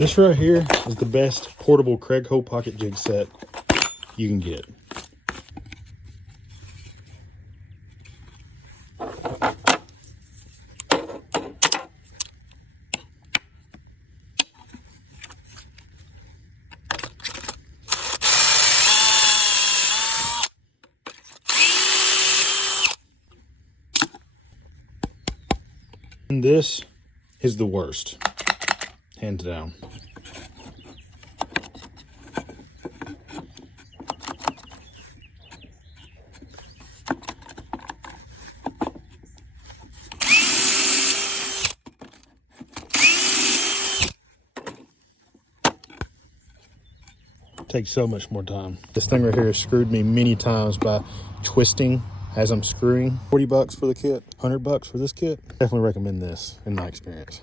This right here is the best portable Craig Hole pocket jig set you can get. And this is the worst, hands down. Takes so much more time. This thing right here has screwed me many times by twisting as I'm screwing. 40 bucks for the kit, 100 bucks for this kit. Definitely recommend this in my experience.